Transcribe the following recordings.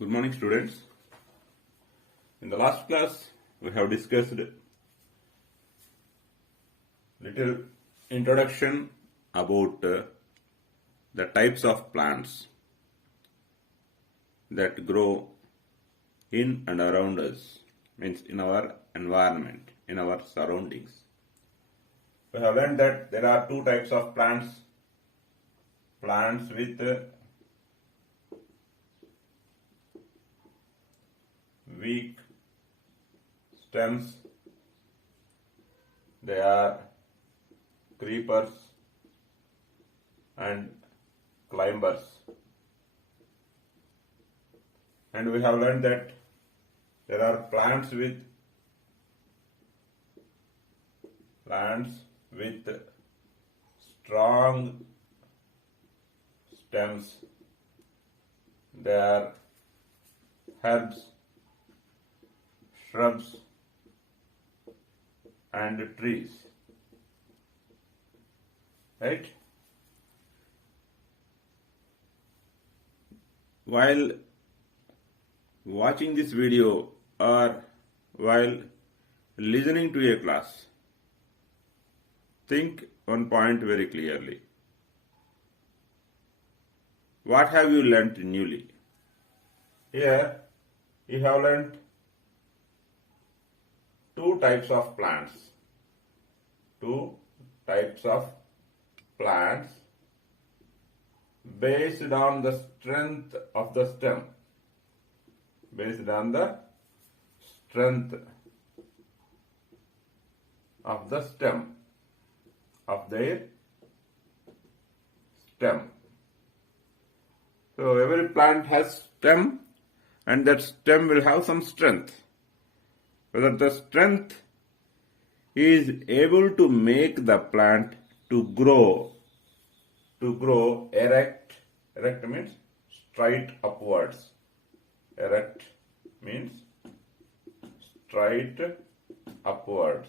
Good morning, students. In the last class, we have discussed little introduction about the types of plants that grow in and around us, means in our environment, in our surroundings. We have learned that there are two types of plants: plants with weak stems, they are creepers and climbers. And we have learned that there are plants with strong stems, they are herbs, shrubs and trees, right? While watching this video or while listening to a class, think one point very clearly. What have you learnt newly? Here you have learnt two types of plants. Two types of plants based on the strength of the stem. Based on the strength of the stem, of their stem. So every plant has stem, and that stem will have some strength. Whether the strength is able to make the plant to grow erect. Erect means straight upwards. Erect means straight upwards.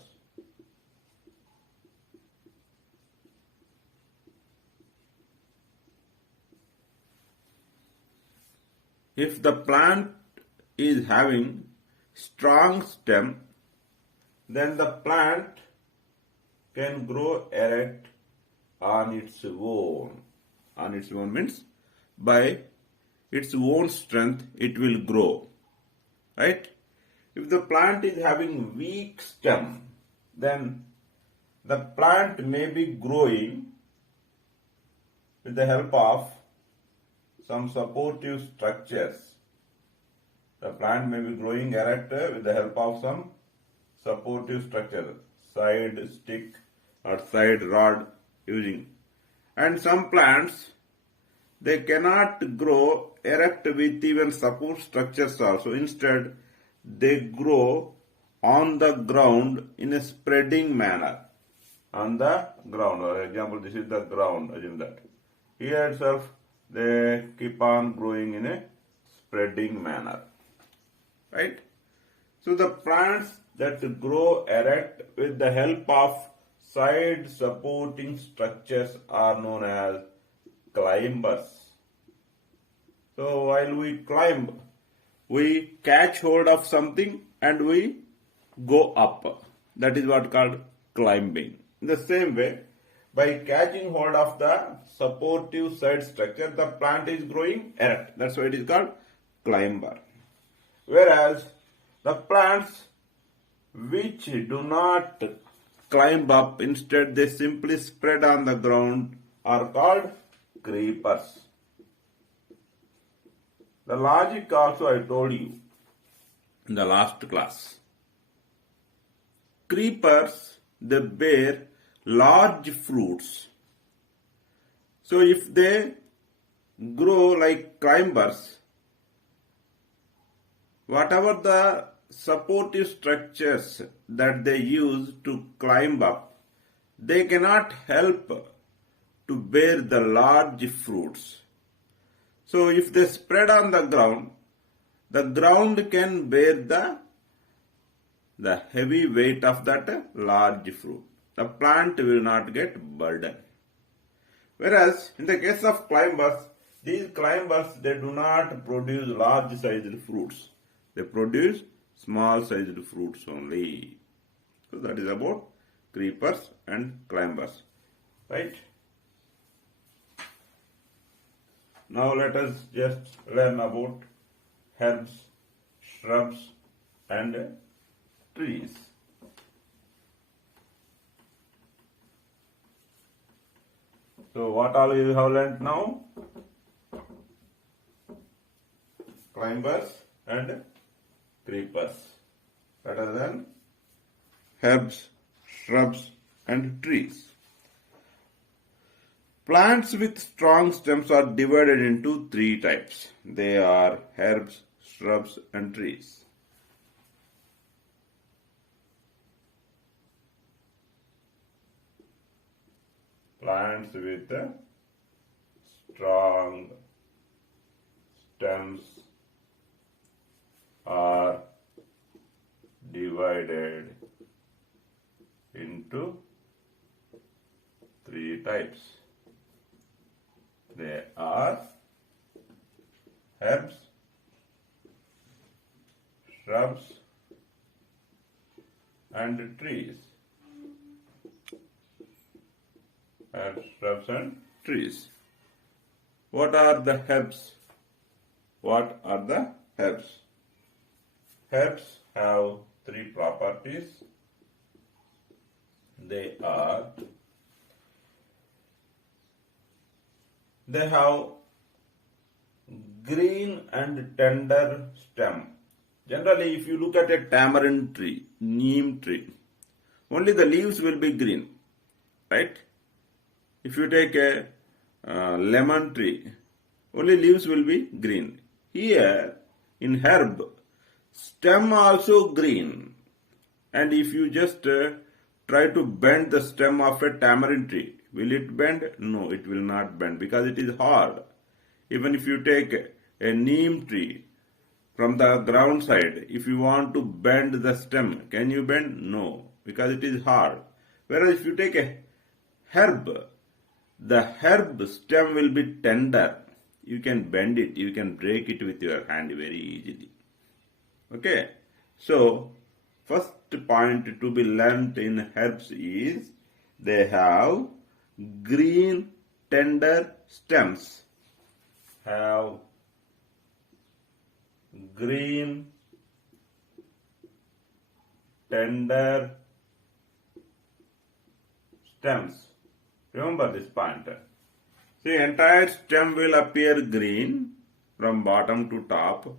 If the plant is having strong stem, then the plant can grow erect on its own. On its own means by its own strength it will grow, right? If the plant is having weak stem, then the plant may be growing with the help of some supportive structures. The plant may be growing erect with the help of some supportive structure, side stick or side rod using. And some plants, they cannot grow erect with even support structures also. Instead, they grow on the ground in a spreading manner. On the ground, for example, this is the ground, assume that. Here itself, they keep on growing in a spreading manner, right? So the plants that grow erect with the help of side supporting structures are known as climbers. So while we climb, we catch hold of something and we go up. That is what called climbing. In the same way, by catching hold of the supportive side structure, the plant is growing erect. That's why it is called climber. Whereas the plants which do not climb up, instead they simply spread on the ground, are called creepers. The logic also I told you in the last class. Creepers, they bear large fruits. So if they grow like climbers, whatever the supportive structures that they use to climb up, they cannot help to bear the large fruits. So if they spread on the ground can bear the heavy weight of that large fruit. The plant will not get burdened. Whereas in the case of climbers, These climbers, they do not produce large sized fruits. They produce small sized fruits only. So that is about creepers and climbers. Right? Now let us just learn about herbs, shrubs and trees. So what all you have learnt now? Climbers and creepers. Better than herbs, shrubs and trees. Plants with strong stems are divided into three types. They are herbs, shrubs and trees. Plants with strong stems are divided into three types. They are herbs, shrubs and trees. Herbs, shrubs and trees. What are the herbs? What are the herbs? Herbs have three properties. They have green and tender stem. Generally, if you look at a tamarind tree, neem tree, only the leaves will be green, right? If you take a lemon tree, only leaves will be green. Here, in herb, stem also green. And if you just try to bend the stem of a tamarind tree, will it bend? No, it will not bend because it is hard. Even if you take a neem tree from the ground side, if you want to bend the stem, can you bend? No, because it is hard. Whereas if you take a herb, the herb stem will be tender. You can bend it, you can break it with your hand very easily. Okay, so first point to be learnt in herbs is they have green tender stems. Have green tender stems. Remember this point. See, entire stem will appear green from bottom to top.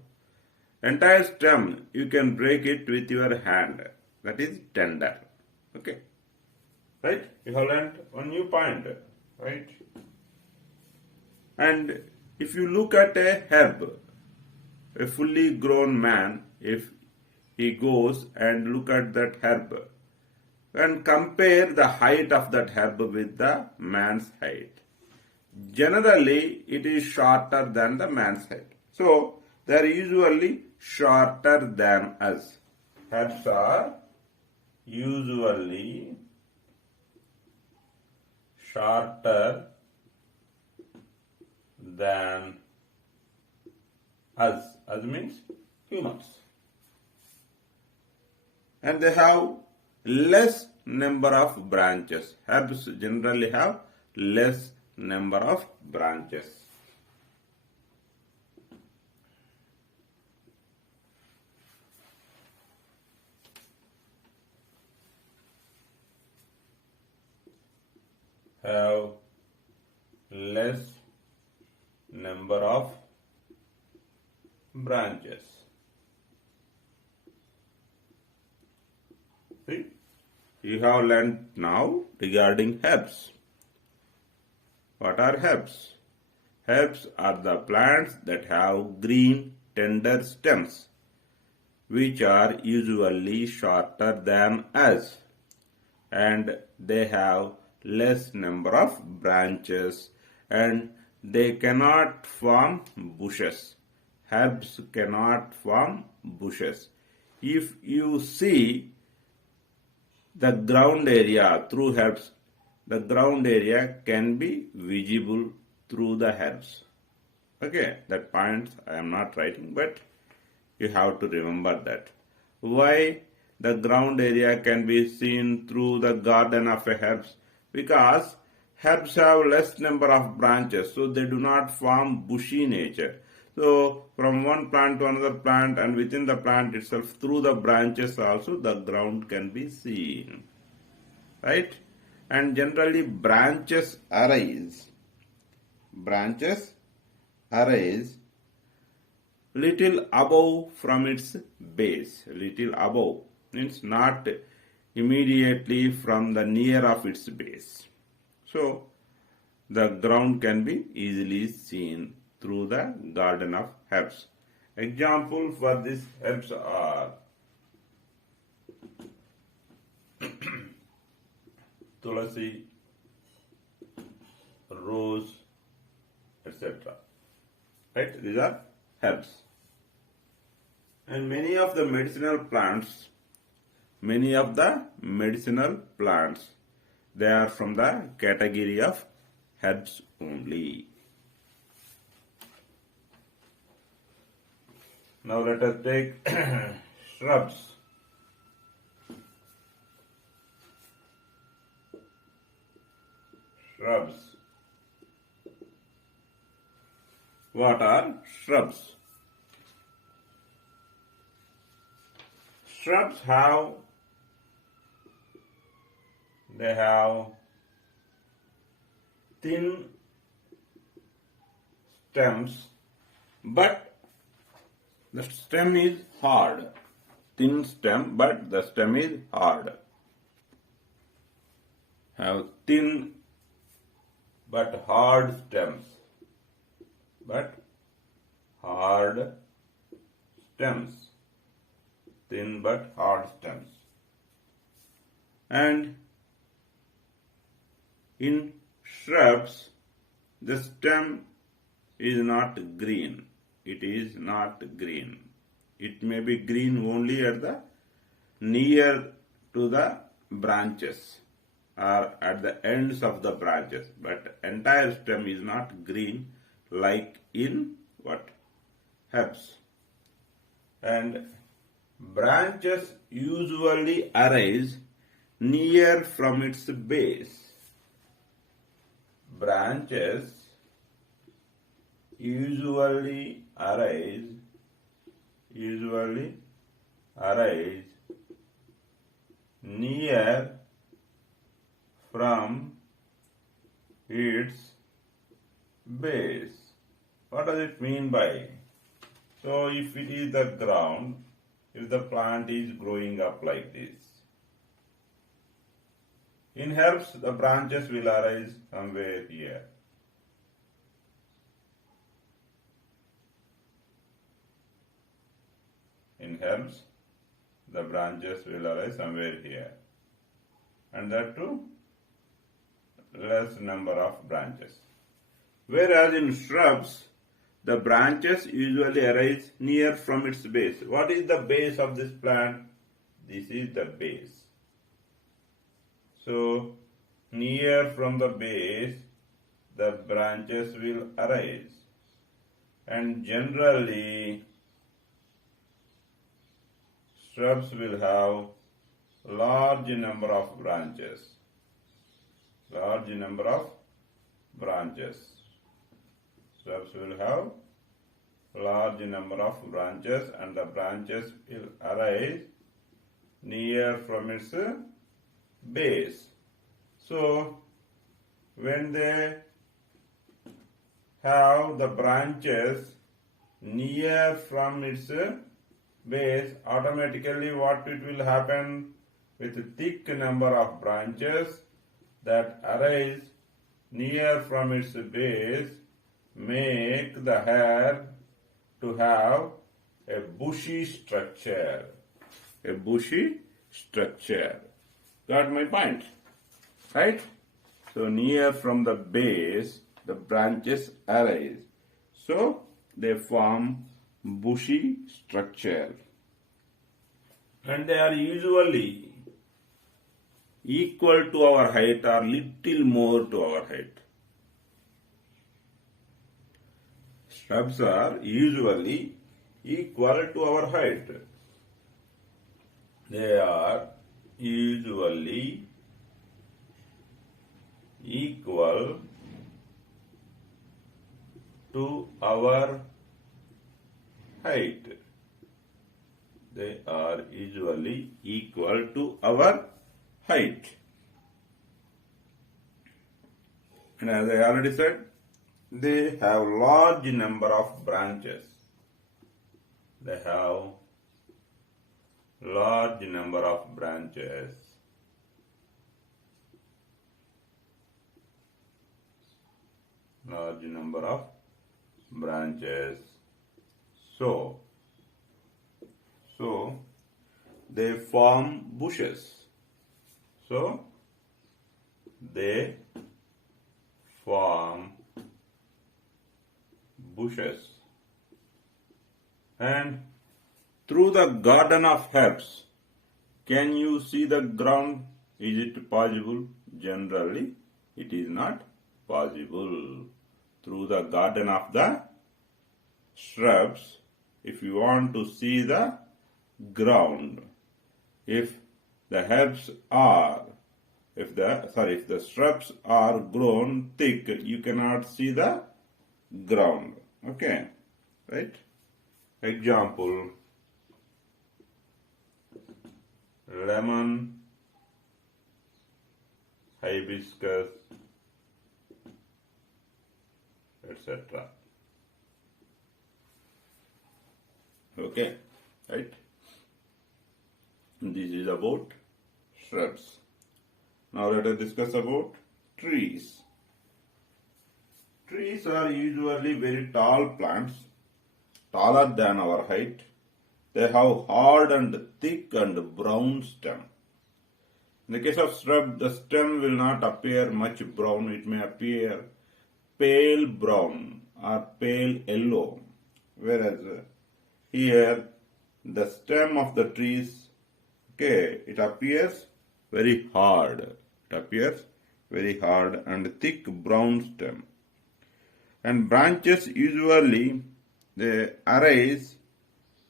Entire stem, you can break it with your hand. That is tender. Okay. Right? You have learned one new point. Right? And if you look at a herb, a fully grown man, if he goes and look at that herb and compare the height of that herb with the man's height, generally it is shorter than the man's height. So they are usually shorter than us. Herbs are usually shorter than us. Us means humans. And they have less number of branches. Herbs generally have less number of branches. Have less number of branches. See, you have learned now regarding herbs. What are herbs? Herbs are the plants that have green tender stems, which are usually shorter than us, and they have less number of branches, and they cannot form bushes. Herbs cannot form bushes. If you see the ground area through herbs, the ground area can be visible through the herbs. Okay, that point I am not writing, but you have to remember that. Why the ground area can be seen through the garden of herbs? Because herbs have less number of branches, so they do not form bushy nature. So from one plant to another plant and within the plant itself, through the branches also the ground can be seen. Right? And generally branches arise little above from its base. Little above means not immediately from the near of its base. So the ground can be easily seen through the garden of herbs. Example for these herbs are tulasi, rose, etc. Right? These are herbs. And many of the medicinal plants, they are from the category of herbs only. Now let us take shrubs. Shrubs. What are shrubs? Shrubs have thin stems, but the stem is hard. Thin stem, but the stem is hard. Have thin but hard stems. Thin but hard stems. And in shrubs, the stem is not green. It is not green. It may be green only at the near to the branches or at the ends of the branches, but entire stem is not green like in what? Herbs. And branches usually arise near from its base. Branches usually arise near from its base. What does it mean by? So if it is the ground, if the plant is growing up like this, in herbs the branches will arise somewhere here. In herbs, the branches will arise somewhere here, and that too less number of branches. Whereas in shrubs, the branches usually arise near from its base. What is the base of this plant? This is the base. So, near from the base, the branches will arise. And generally, shrubs will have large number of branches. Shrubs will have large number of branches, and the branches will arise near from its base. So, when they have the branches near from its base, automatically what it will happen with a thick number of branches that arise near from its base make the hair to have a bushy structure. Got my point? Right? So near from the base, the branches arise. So they form bushy structure. And they are usually equal to our height or little more to our height. Shrubs are usually equal to our height. They are usually equal to our height. They are usually equal to our height. And as I already said, they have large number of branches. They have large number of branches. Large number of branches. So they form bushes. So they form bushes. And through the garden of herbs, can you see the ground? Is it possible? Generally, it is not possible. Through the garden of the shrubs, if you want to see the ground, if the shrubs are grown thick, you cannot see the ground. Okay, right? Example: lemon, hibiscus, etc. Okay, right? This is about shrubs. Now let us discuss about trees. Trees are usually very tall plants, taller than our height. They have hard and thick and brown stem. In the case of shrub, the stem will not appear much brown. It may appear pale brown or pale yellow. Whereas here, the stem of the trees, it appears very hard. It appears very hard and thick brown stem. And branches usually they arise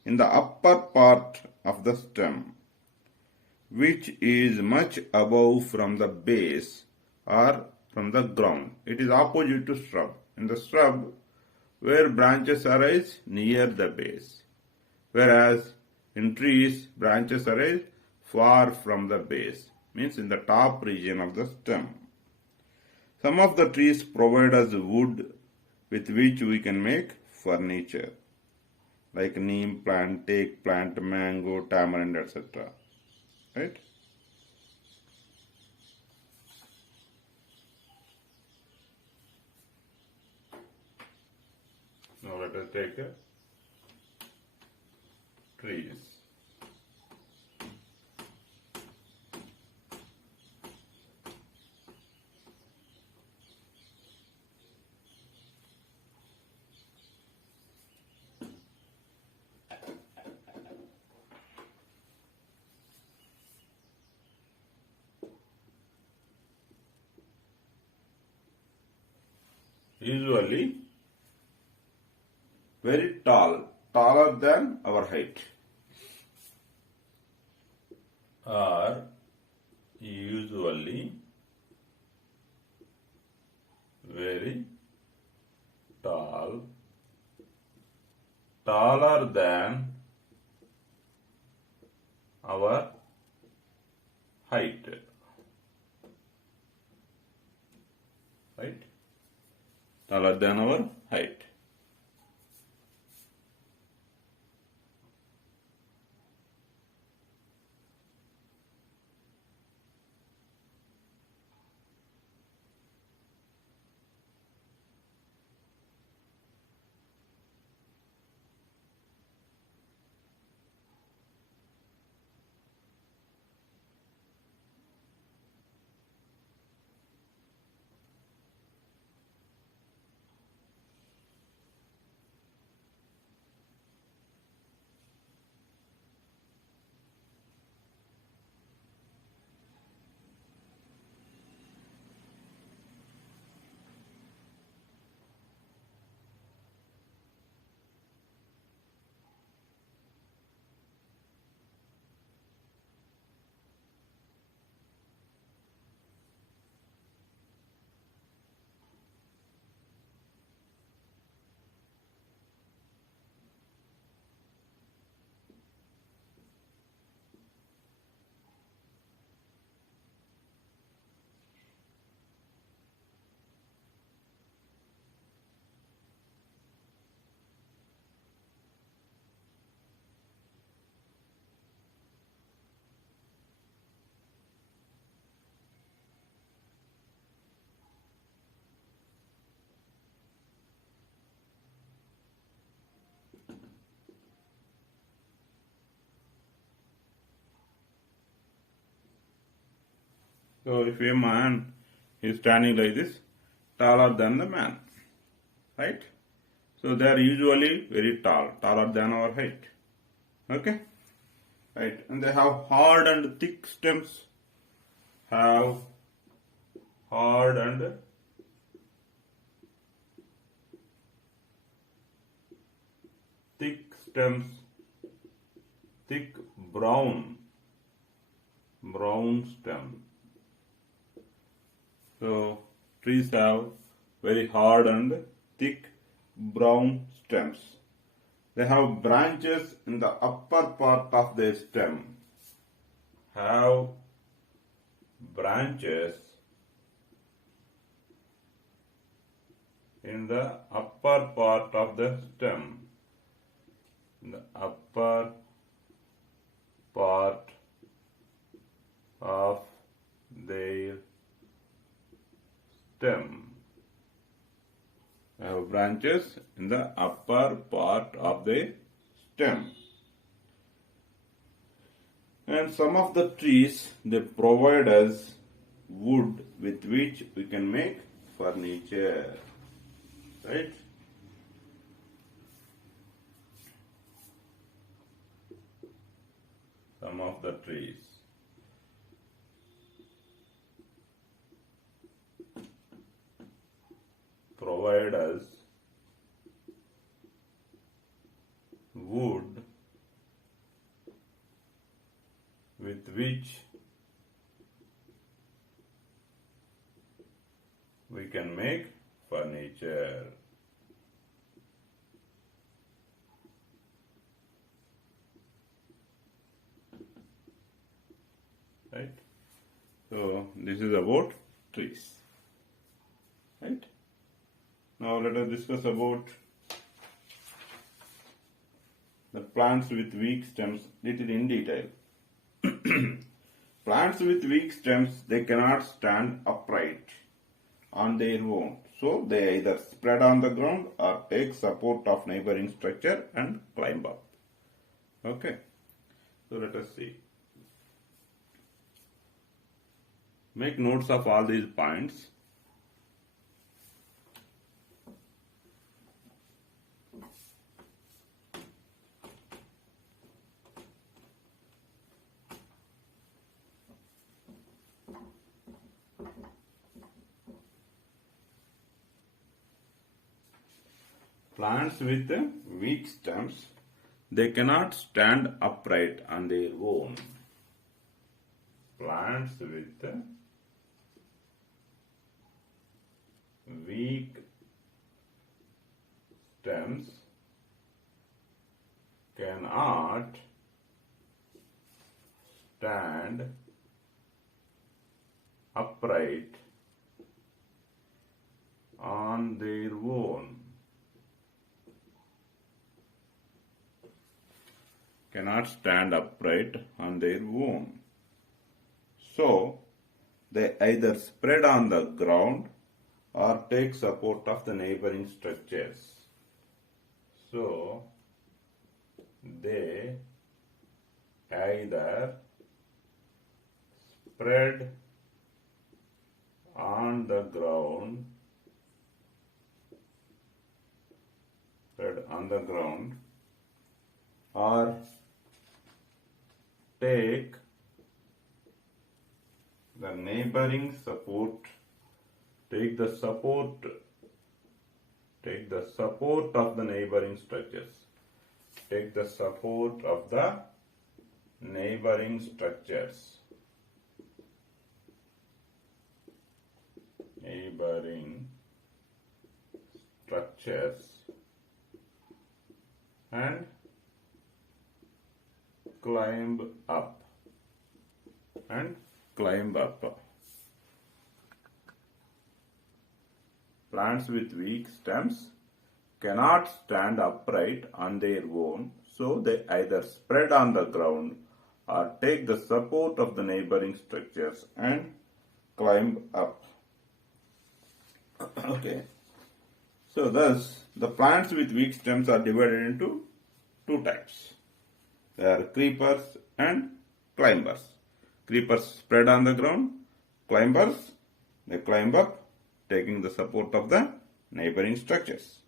in the upper part of the stem, which is much above from the base or from the ground. It is opposite to shrub. In the shrub, where branches arise near the base, whereas in trees, branches arise far from the base, means in the top region of the stem. Some of the trees provide us wood with which we can make furniture, like neem plant, teak plant, mango, tamarind, etc. Right? Now let us take trees. Usually very tall, taller than our height, are usually very tall, taller than our height, right? Taller than our height. So if a man is standing like this, taller than the man, right? So they are usually very tall, taller than our height. Okay? Right? And they have hard and thick stems. Have hard and thick stems, thick brown stem. So trees have very hard and thick brown stems. They have branches in the upper part of their stem. Have branches in the upper part of the stem. In the upper part of their stem. Have branches in the upper part of the stem. And some of the trees, they provide us wood with which we can make furniture, right? Some of the trees. Provide us wood with which we can make furniture. Right? So this is about trees. Right? Now let us discuss about the plants with weak stems little in detail. Plants with weak stems, they cannot stand upright on their own. So they either spread on the ground or take support of neighboring structure and climb up. Okay. So let us see. Make notes of all these points. Plants with weak stems, they cannot stand upright on their own. Plants with weak stems cannot stand upright on their own. Cannot stand upright on their own. So, they either spread on the ground or take support of the neighboring structures. So, they either spread on the ground, or take the neighboring support, take the support of the neighboring structures. Take the support of the neighboring structures. Neighboring structures and climb up. Plants with weak stems cannot stand upright on their own, so they either spread on the ground or take the support of the neighboring structures and climb up. Okay. So thus, the plants with weak stems are divided into two types. They are creepers and climbers. Creepers spread on the ground, climbers, they climb up taking the support of the neighboring structures.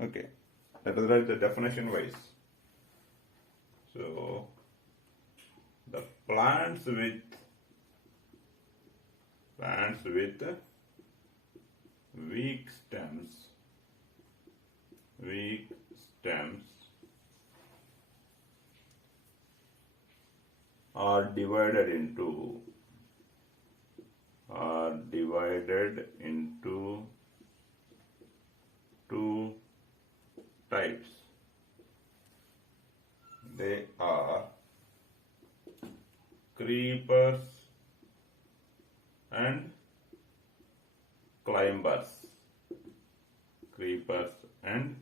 Okay, let us write the definition wise. So, the plants with weak stems are divided into two types. They are creepers and climbers. Creepers and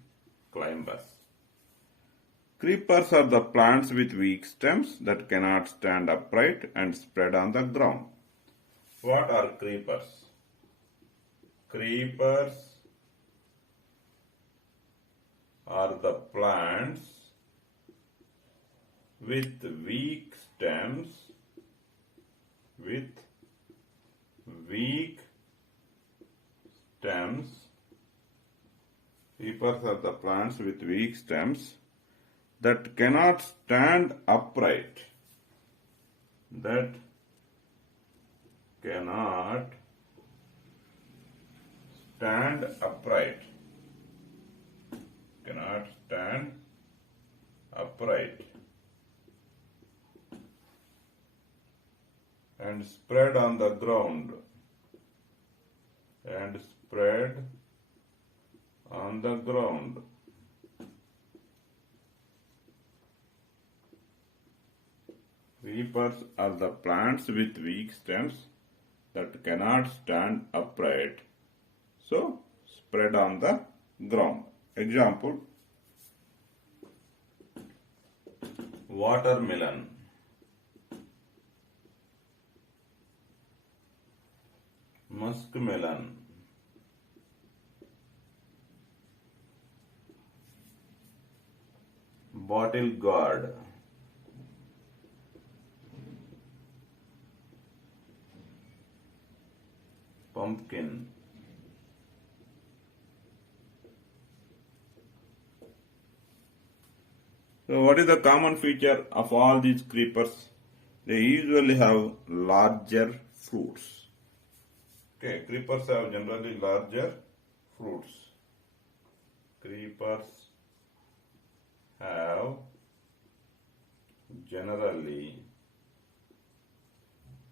climbers. Creepers are the plants with weak stems that cannot stand upright and spread on the ground. What are creepers? Creepers are the plants with weak stems, Creepers are the plants with weak stems that cannot stand upright. Cannot stand upright and spread on the ground. Creepers are the plants with weak stems that cannot stand upright, so spread on the ground. Example: watermelon, muskmelon, bottle gourd, pumpkin. So what is the common feature of all these creepers? They usually have larger fruits. Okay, creepers have generally larger fruits. Creepers have generally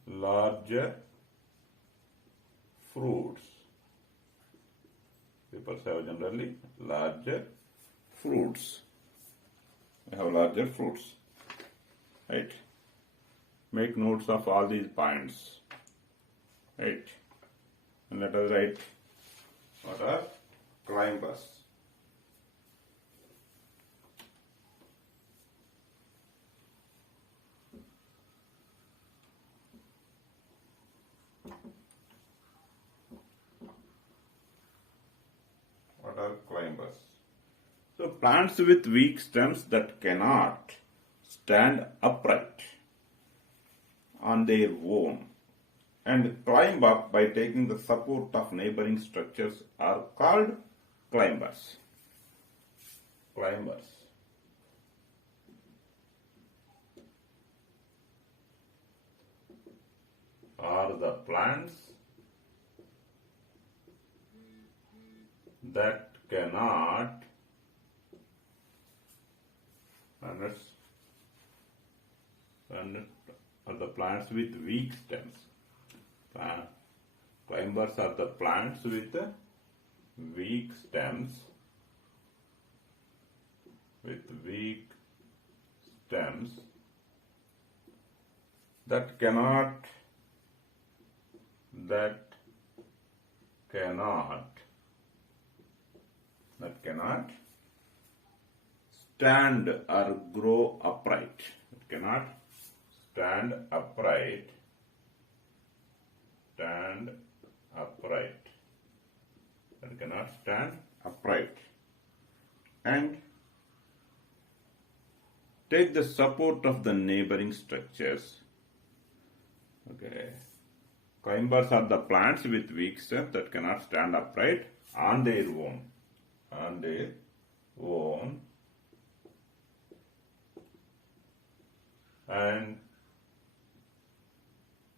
larger fruits. Creepers have generally larger fruits. They have larger fruits. Right? Make notes of all these points. Right? And let us write what are climbers. What are climbers? So plants with weak stems that cannot stand upright on their own and climb up by taking the support of neighboring structures are called climbers. Climbers. Are the plants that cannot are the plants with weak stems. Climbers are the plants with weak stems. That cannot stand or grow upright. It cannot stand upright. It cannot stand upright. And take the support of the neighboring structures. Okay. Climbers are the plants with weak stems that cannot stand upright on their own. On their own. And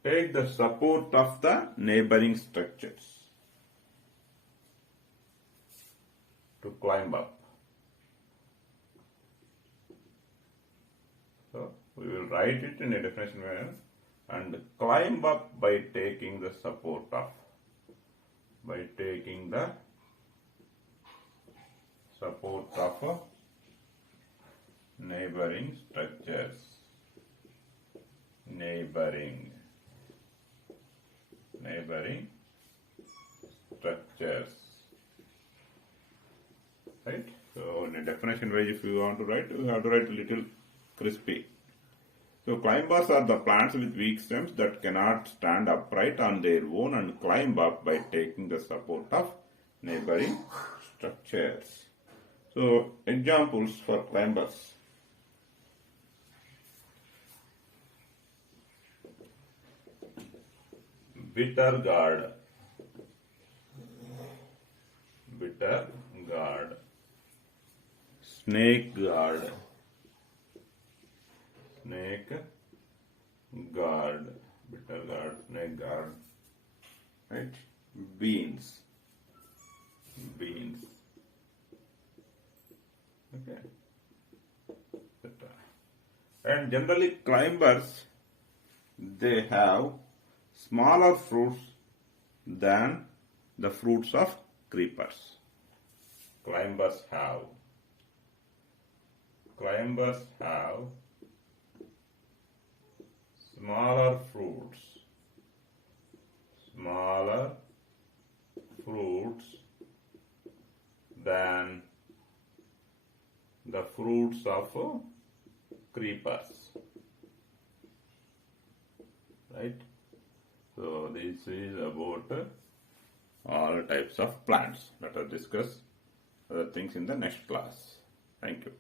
take the support of the neighboring structures to climb up. So we will write it in a definition manner and climb up by taking the support of. By taking the support of neighboring structures. Neighboring structures. Right? So in a definition wise, if you want to write, you have to write a little crispy. So climbers are the plants with weak stems that cannot stand upright on their own and climb up by taking the support of neighboring structures. So examples for climbers. Bitter gourd, snake gourd, bitter gourd, snake gourd, right? Beans, okay. And generally climbers, they have smaller fruits than the fruits of creepers. Climbers have smaller fruits than the fruits of creepers. Right? So this is about all types of plants. Let us discuss other things in the next class. Thank you.